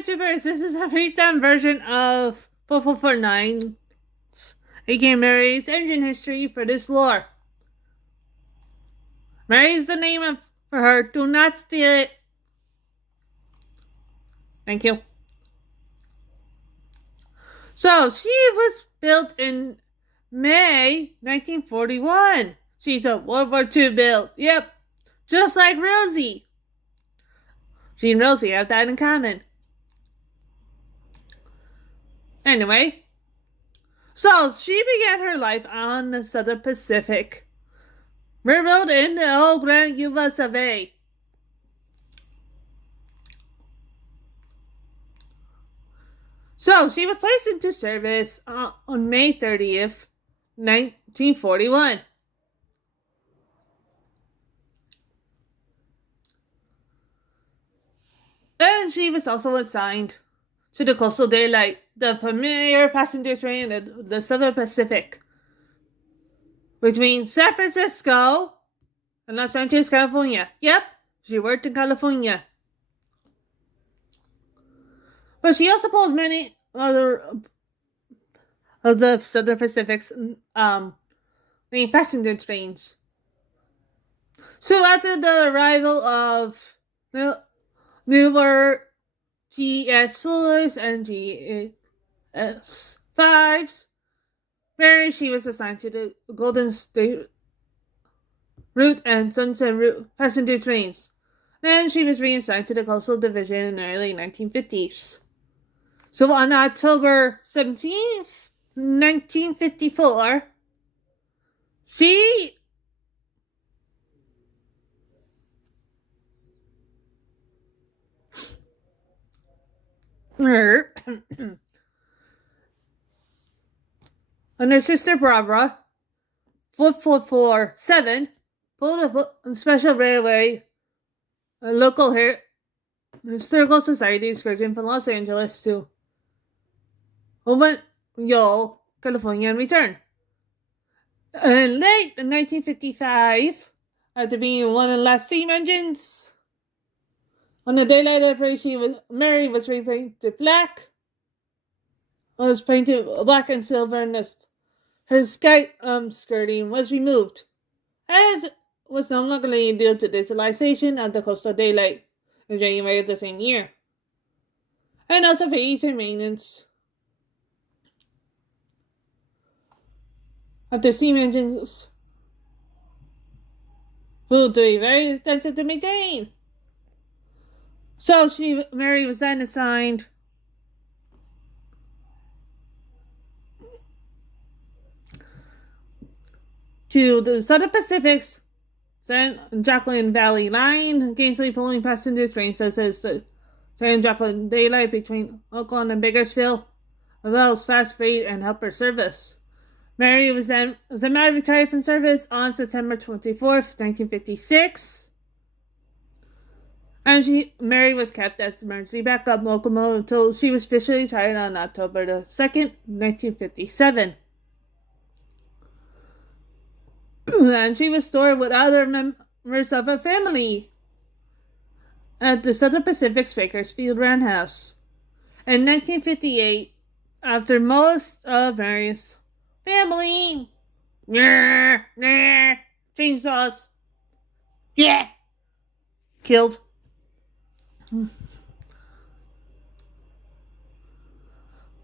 YouTubers, this is a breakdown version of 4449, aka Mary's engine history for this lore. Mary's the name for her. Do not steal it. Thank you. So, she was built in May 1941. She's a World War II build. Yep. Just like Rosie. She and Rosie have that in common. Anyway, so she began her life on the Southern Pacific, Railroad in the old Grand USA. So she was placed into service on May 30th, 1941. And she was also assigned to the Coastal Daylight, the premier passenger train in the Southern Pacific, between San Francisco and Los Angeles, California. Yep, she worked in California. But she also pulled many other of the Southern Pacific's passenger trains. So after the arrival of newer GS4s and GS5s, Mary, she was assigned to the Golden State Route and Sunset Route passenger trains. Then she was reassigned to the Coastal Division in the early 1950s. So on October 17th, 1954, she and her sister Barbara, 4447, pulled a special railway, a local historical society excursion from Los Angeles to Owen-Yole, California, and returned. In late 1955, after being one of the last steam engines on the daylight operation, Mary was repainted black. Was painted black and silver, and her sky skirting was removed, as it was no longer needed due to digitalization of the Coastal Daylight in January of the same year, and also for ease and maintenance of the steam engines proved to be very expensive to maintain. So Mary was then assigned to the Southern Pacific's San Joaquin Valley Line, occasionally pulling passenger trains such as the San Joaquin Daylight between Oakland and Bakersfield, as well as fast freight and helper service. Mary was retired from service on September 24th, 1956. And Mary was kept as emergency backup locomotive until she was officially retired on October 2nd, 1957. And she was stored with other members of her family at the Southern Pacific's Bakersfield Roundhouse. In 1958, after most of Mary's family chainsaws killed,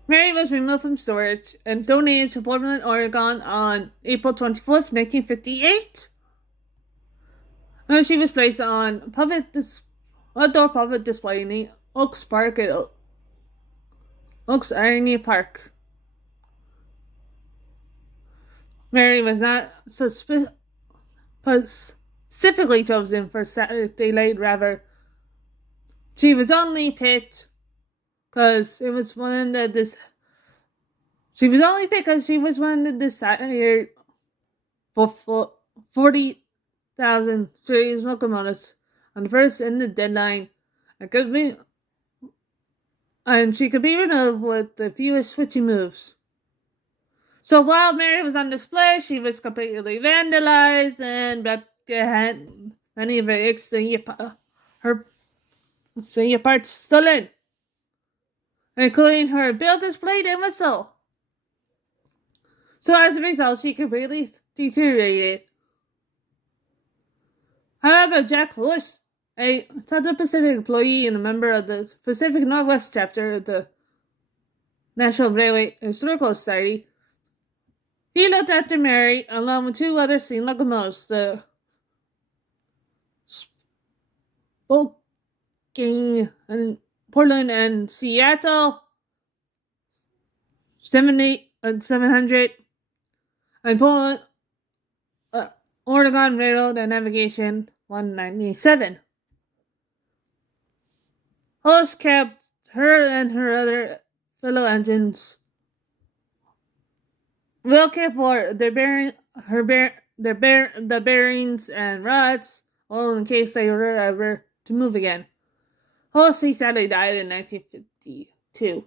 Mary was removed from storage and donated to Portland, Oregon on April 24th, 1958. And she was placed on outdoor public display in Oaks Park at Oaks Irony Park. Mary was not specifically chosen for Saturday Daylight, rather. She was only picked because it was one of the she was only picked because she was one of the desired for 40,000 series locomotives on the first in the deadline. And she could be removed with the fewest switching moves. So while Mary was on display, she was completely vandalized and had many of her exterior parts stolen. including her bill displayed and whistle. So as a result, she completely deteriorated. However, Jack Lewis, a Southern Pacific employee and a member of the Pacific Northwest chapter of the National Railway Historical Society, he looked after Mary along with two other steam locomotives, the Spokane and Portland and Seattle 700, and Portland, Oregon Railroad and Navigation 197. Host kept her and her other fellow engines well cared for the bearings and rods, all in case they were ever to move again. Halsey sadly died in 1952,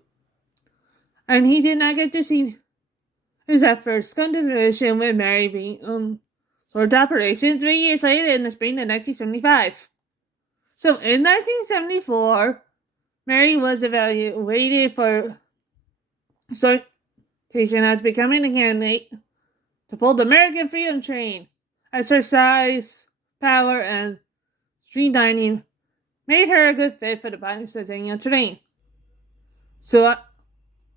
and he did not get to see his efforts come to fruition with Mary being sort operation 3 years later in the spring of 1975. So in 1974, Mary was evaluated for sortation as becoming a candidate to pull the American Freedom Train, as her size, power, and streamlining made her a good fit for the bicentennial train. So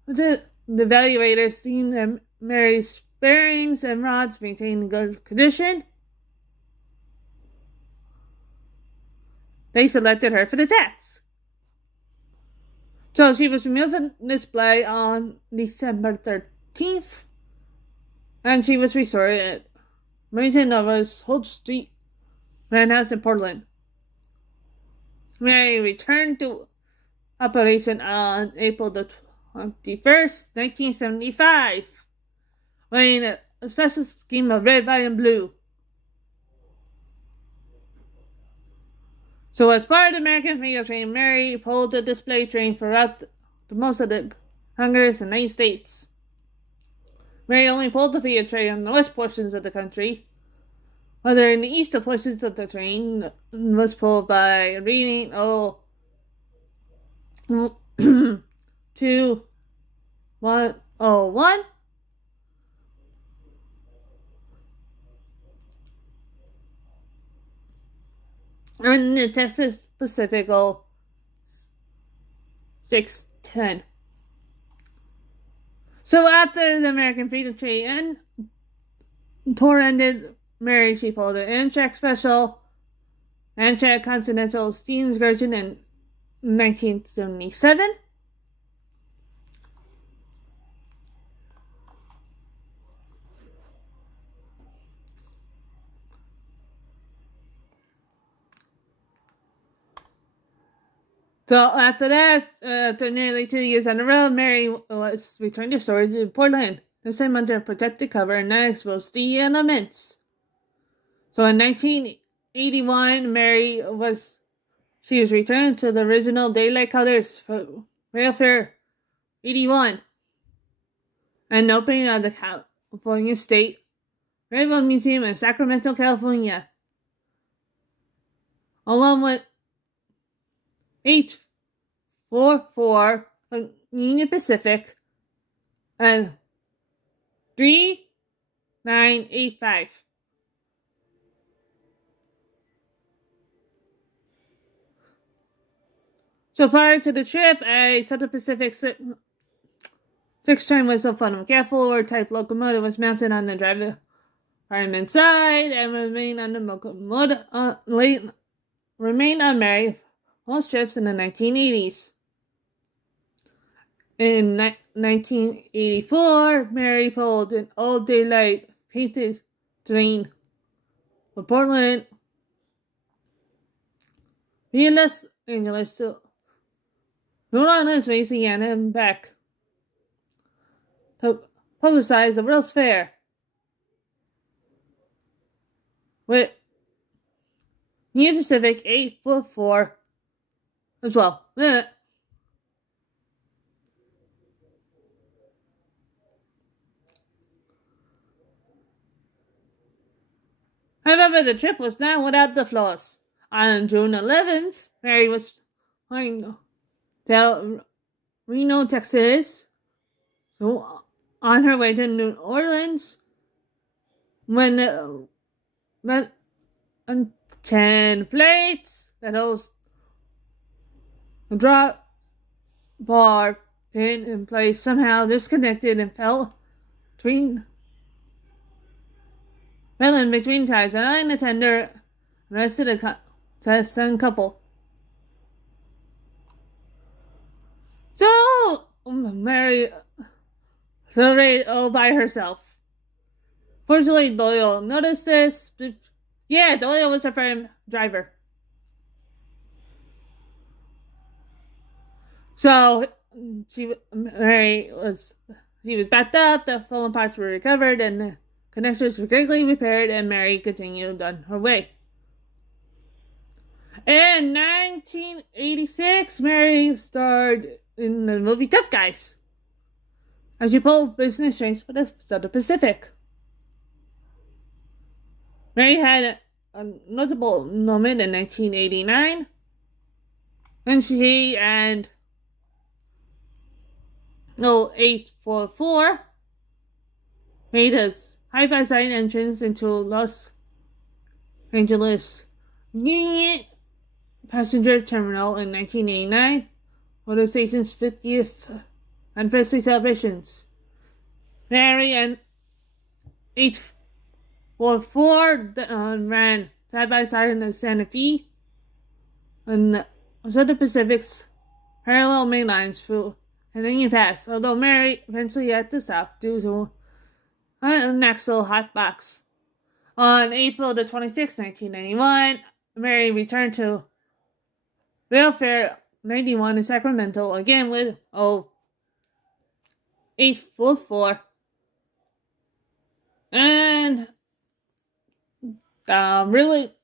the evaluators deemed that Mary's bearings and rods maintained in good condition. They selected her for the task. So she was removed from display on December 13th, and she was restored at Remington Nova's Holt Street Manhouse in Portland. Mary returned to operation on April the 21st, 1975, weighing a special scheme of red, white, and blue. So as part of the American Freedom Train, Mary pulled the display train throughout the most of the Congress and United States. Mary only pulled the feeder train on the west portions of the country, whether in the eastern portions of the train was pulled by reading 2101. And the Texas Pacific 610. So after the American Freedom Train tour ended, Mary, she pulled an Amtrak Special, Amtrak Continental Steam Excursion in 1977. So after that, after nearly 2 years on the road, Mary was returned to storage in Portland, this time under protected cover and not exposed to the elements. So in 1981, Mary was returned to the original daylight colors for Railfair 81 and opening of the California State Railroad Museum in Sacramento, California, along with 844 from Union Pacific and 3985. So prior to the trip, a Southern Pacific 6-train whistle from a cat-forward type locomotive was mounted on the driver's side and remained on the locomotive remained on Mary most trips in the 1980s. In 1984, Mary pulled an old daylight painted train from Portland via Los Angeles to New Orleans, Louisiana, and back to publicize the World's Fair with Union Pacific 844 as well. However, the trip was not without the flaws. On June 11th, Mary was flying to Reno, Texas. So on her way to New Orleans, when the 10 plates that holds the drop bar pin in place somehow disconnected and fell in between ties, and the tender arrested a contestant couple. So Mary celebrated all by herself. Fortunately, Doyle noticed this. Yeah, Doyle was a firm driver. So Mary was backed up, the fallen parts were recovered, and the connectors were quickly repaired, and Mary continued on her way. In 1986, Mary starred in the movie Tough Guys as she pulled business trains for the Southern Pacific. Mary had a notable moment in 1989 when she and 0844 made a side-by-side entrance into Los Angeles Union Passenger Terminal in 1989 for the station's 50th anniversary celebrations. Mary and 844 ran side-by-side in the Santa Fe and Southern Pacific's parallel main lines through Canadian Pass, although Mary eventually had to stop due to an axle hotbox. On April the 26th, 1991, Mary returned to Railfare 91 in Sacramento again with 844 and really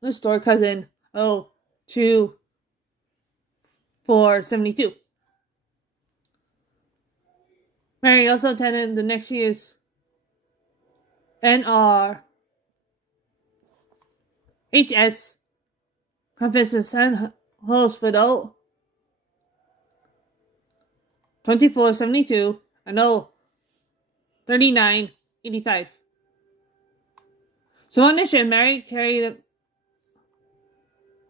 the store cousin 2472. Mary also attended the next year's NRHS conference in San Hospital 2472 and 3985. So on this trip, Mary carried a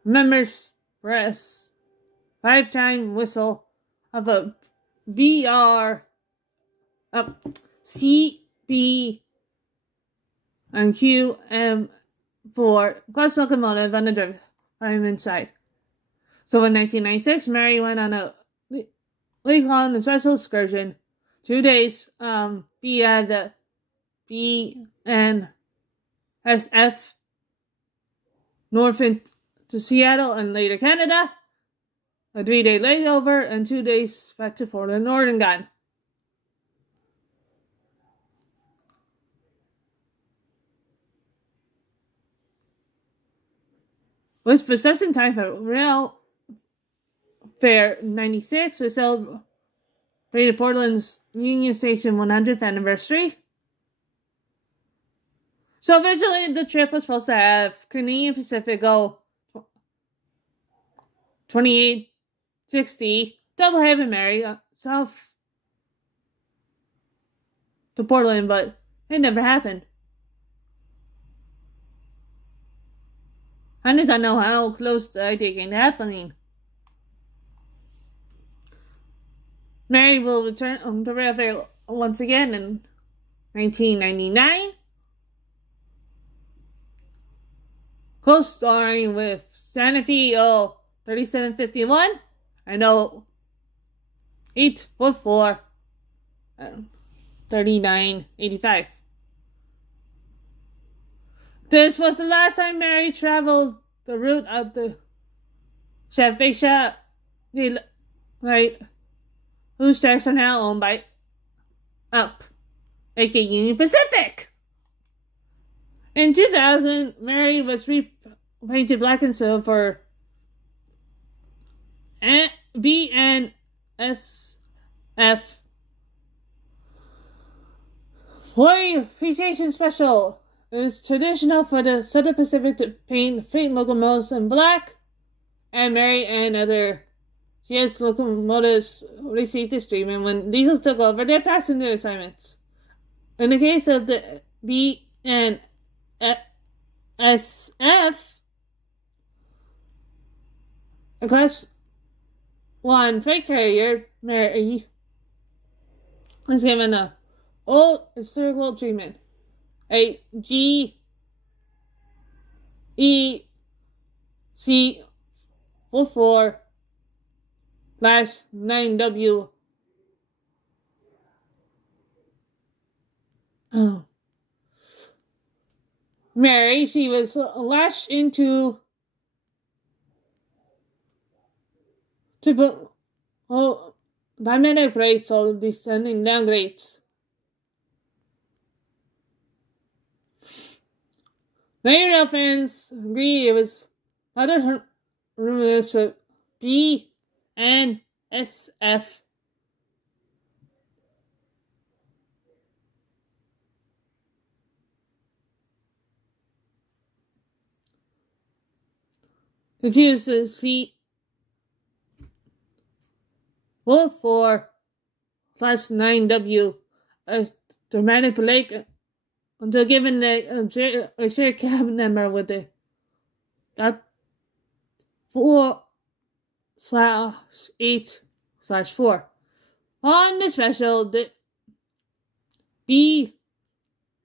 member's press 5-time whistle of a CB and QM4 glass locomotive on the drive side. So in 1996, Mary went on a week-long special excursion, 2 days via the BNSF Norfolk to Seattle and later Canada, a 3-day layover, and 2 days back to Portland, Oregon. Was just in time for Rail Fair 96, which celebrated Portland's Union Station 100th anniversary. So eventually the trip was supposed to have Canadian Pacific go 2860, double heaven Mary south to Portland, but it never happened. I just don't know how close the idea came to happening. Mary will return to Railfare once again in 1999. Close starring with Santa Fe 3751 and 844 3985. This was the last time Mary traveled the route of the Chefisha, whose tracks are now owned by aka Union Pacific. In 2000, Mary was repainted black and silver for BNSF Employee Appreciation Special. It is traditional for the Southern Pacific to paint freight locomotives in black, and Mary and other GS locomotives received the streaming when diesels took over their passenger assignments. In the case of the B and SF, a Class 1 freight carrier, Mary, was given a old historical treatment, a GEC 44/9W. Mary, she was lashed into magnetic brakes while descending down grades. Many rail fans agree it was other rumors of B and SF. The GSC Wolf 4/9W, a dramatic break until given the a shared cab number with the that 4/8/4. On the special, the B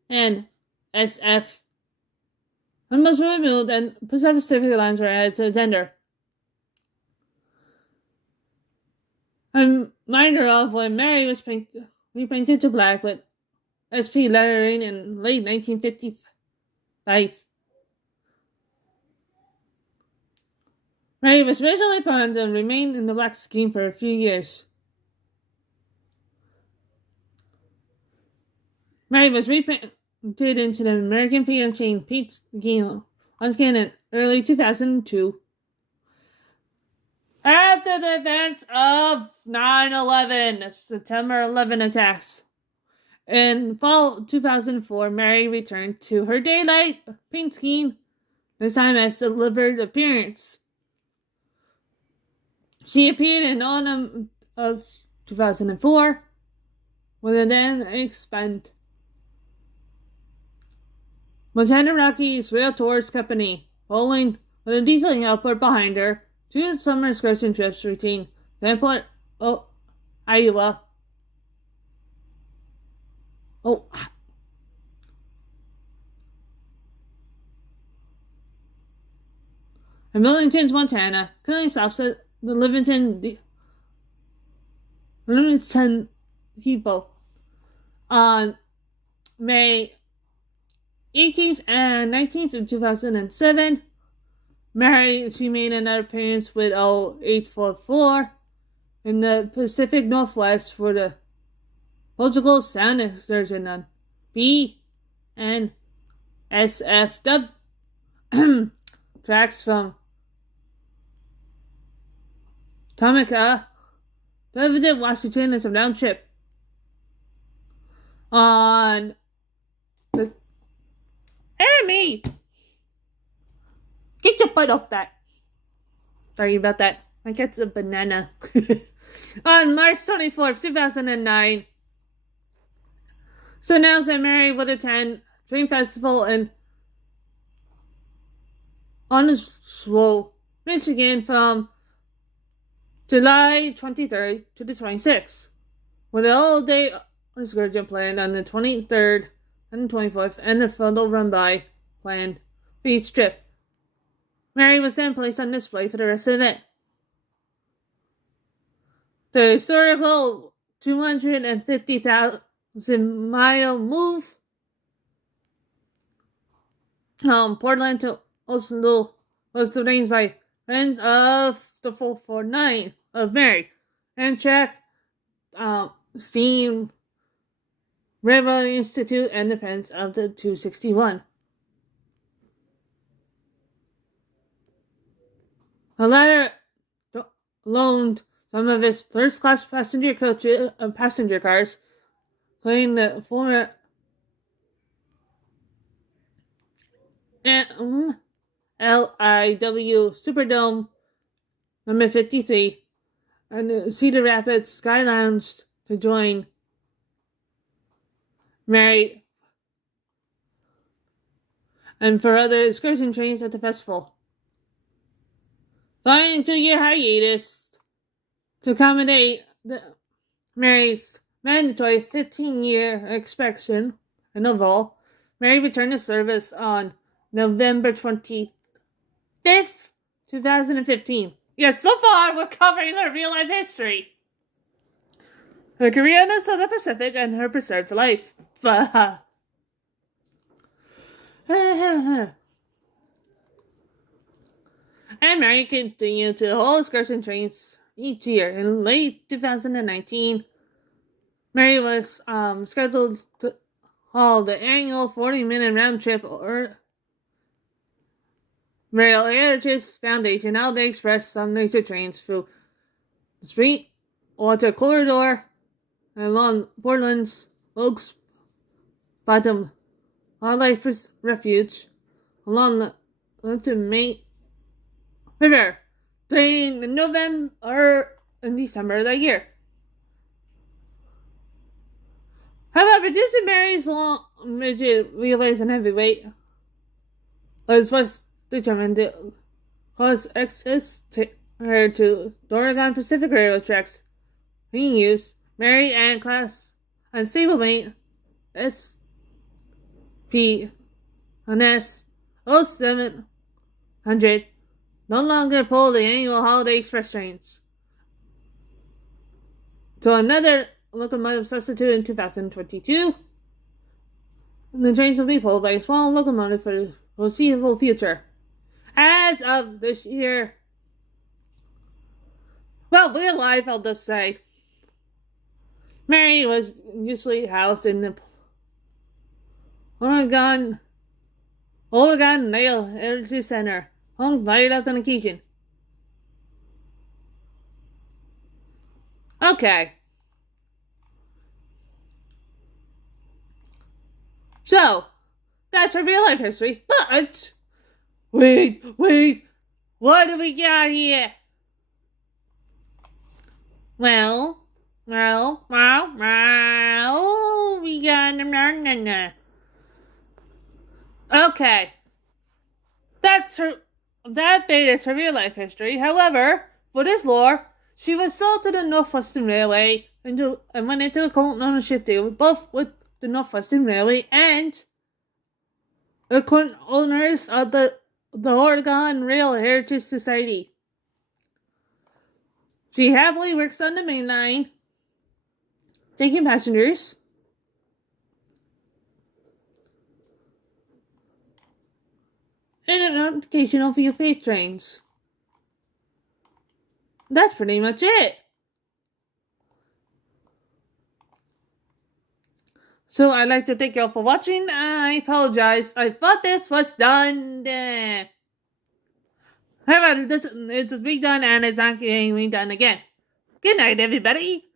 and SF was removed and Pacific lines were added to the tender. A reminder of when Mary was repainted to black with SP lettering in late 1955. Mary was visually painted and remained in the black scheme for a few years. Mary was repainted into the American Freedom Chain paint scheme once again in early 2002. After the events of 9/11, September 11 attacks, in fall 2004, Mary returned to her daylight paint scheme, this time as delivered appearance. She appeared in autumn of 2004 with a then expand Montana Rockies Rail Tours Company, rolling with a diesel output behind her. 2 summer excursion trips routine. Davenport, Iowa. And Millington, Montana. Currently stops at the Livingston Depot on May 18th and 19th of 2007. Mary, she made another appearance with 0844 in the Pacific Northwest for the Portugal sound excursion on B and SFW tracks from Tomica to Washington and some round trip on the Amy. Get your butt off that. Sorry about that. My cat's a banana. On March 24th, 2009. So now that Mary would attend Dream Festival in Ontario, Michigan from July 23rd to the 26th. With an all-day excursion planned on the 23rd and the 24th and the photo run-by planned for each trip. Mary was then placed on display for the rest of the event. The historical 250,000-mile move Portland to Oslo was arranged by Friends of the 449 of Mary and Czech Steam River Institute and the Friends of the 261. The latter loaned some of his first-class passenger cars, including the former LIW Superdome number 53, and Cedar Rapids Sky Lounge to join Mary and for other excursion trains at the festival. Following a 2-year hiatus to accommodate Mary's mandatory 15-year inspection in Oval, Mary returned to service on November 25th, 2015. Yes, so far we're covering her real-life history. Her career in the Southern Pacific and her preserved life. And Mary continued to hold excursion trains each year. In late 2019, Mary was scheduled to haul the annual 40-minute round-trip Rail Heritage Foundation Holiday Express Sunlaser trains through the Sweetwater Corridor and along Portland's Oaks Bottom Wildlife Refuge along the Main River during November and December of that year. However, due to Mary's long midget wheelbase and heavyweight, it was determined to cause access to her to the Oregon Pacific Railroad tracks being used. Mary and class and stablemate SP and S 0700 no longer pull the annual Holiday Express trains. So another locomotive substitute in 2022. The trains will be pulled by a small locomotive for the foreseeable future. As of this year, well, we're alive, I'll just say. Mary was usually housed in the Oregon Rail Heritage Center, home right up on occasion. Okay. So, that's her real life history. But, wait, what do we got here? Well, we got Okay. That bit is her real life history. However, for this lore, she was sold to the Northwestern Railway and went into a current ownership deal both with the Northwestern Railway and the current owners of the Oregon Rail Heritage Society. She happily works on the main line, taking passengers. And an occasional few freight trains. That's pretty much it. So I'd like to thank you all for watching. I apologize. I thought this was done. However, it's redone and it's not getting redone again. Good night, everybody.